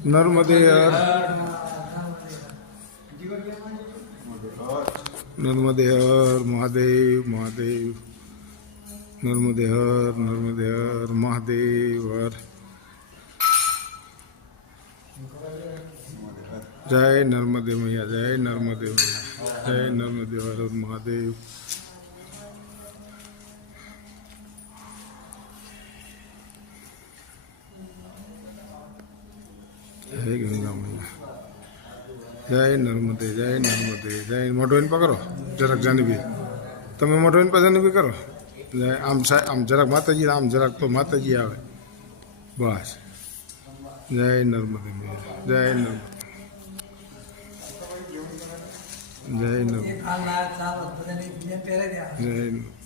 નર્મદે હર નર્મદે હર મહાદેવ મહાદેવ નર્મદે હર મહાદેવ હર જય નર્મદે મૈયા જય નર્મદે મૈયા જય નર્મદે હર મહાદેવ જય ગંગા મૈયા જય નર્મદે જય મોટોઈને પકડો જરાક જાનવી તમે મોટોઈને પર જાનવી કરો જય આમ જરાક માતાજી આમ જરાક તો માતાજી આવે બસ જય નર્મદે જય નર્મદે જય નર્મદે જય